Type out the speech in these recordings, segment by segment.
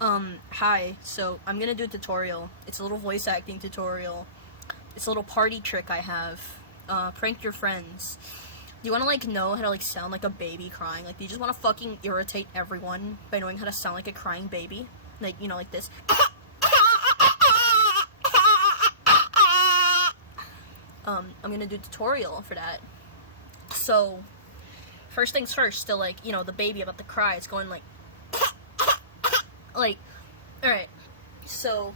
Hi. So, I'm gonna do a tutorial. It's a little voice acting tutorial. It's a little party trick I have. Prank your friends. Do you wanna, know how to, sound like a baby crying? Do you just wanna fucking irritate everyone by knowing how to sound like a crying baby? Like this. I'm gonna do a tutorial for that. So, first things first, still, the baby about to cry, it's going alright, so,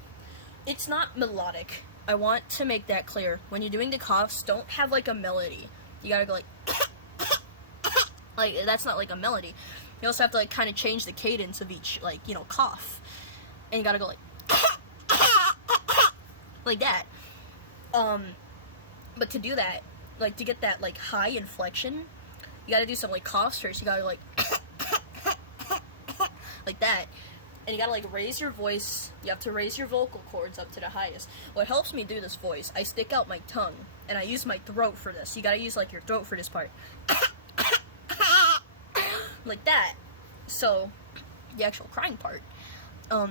it's not melodic. I want to make that clear. When you're doing the coughs, don't have, a melody. You gotta go, that's not, a melody. You also have to, kind of change the cadence of each, cough. And you gotta go, like that. But to do that, to get that, high inflection, you gotta do some, coughs first. You gotta, like that. And you gotta, raise your voice. You have to raise your vocal cords up to the highest. What helps me do this voice, I stick out my tongue, and I use my throat for this. You gotta use, your throat for this part. Like that. So, the actual crying part. You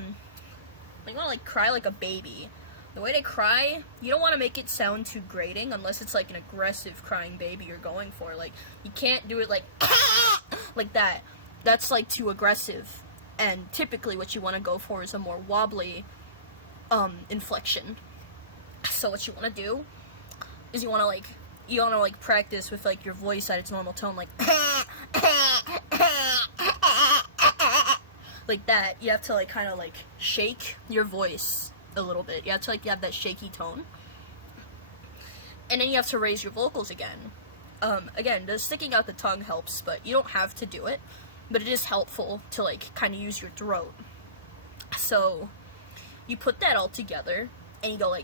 wanna, cry like a baby. The way they cry, you don't want to make it sound too grating unless it's, an aggressive crying baby you're going for. You can't do it, like that. That's, too aggressive. And typically what you want to go for is a more wobbly, inflection. So what you want to do is you want to, practice with, your voice at its normal tone, like that. You have to, kind of, shake your voice a little bit. You have to, have that shaky tone. And then you have to raise your vocals again. Again, the sticking out the tongue helps, but you don't have to do it. But it is helpful to, kind of use your throat. So, you put that all together, and you go,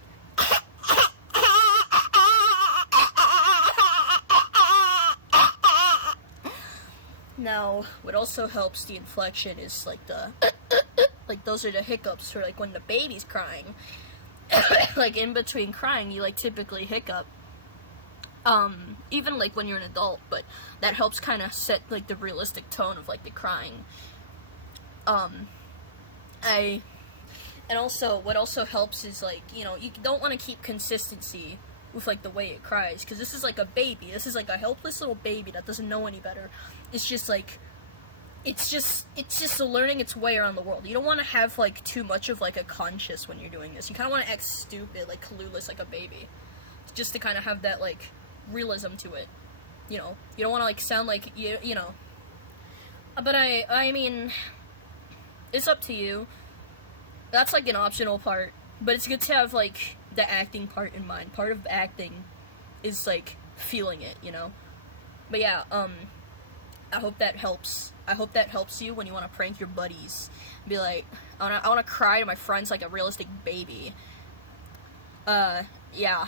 Now, what also helps the inflection is, those are the hiccups for, when the baby's crying. In between crying, you, typically hiccup. Even, when you're an adult, but that helps kind of set, the realistic tone of, the crying. And also, what also helps is, you don't want to keep consistency with, the way it cries, because this is, a baby. This is, a helpless little baby that doesn't know any better. It's just, it's just learning its way around the world. You don't want to have, too much of, a conscious when you're doing this. You kind of want to act stupid, clueless, like a baby. Just to kind of have that, realism to it. You don't want to, sound like, you know. But I mean, it's up to you. That's, an optional part. But it's good to have, the acting part in mind. Part of acting is, feeling it, But yeah, I hope that helps. I hope that helps you when you want to prank your buddies. Be like, I wanna cry to my friends like a realistic baby. Yeah.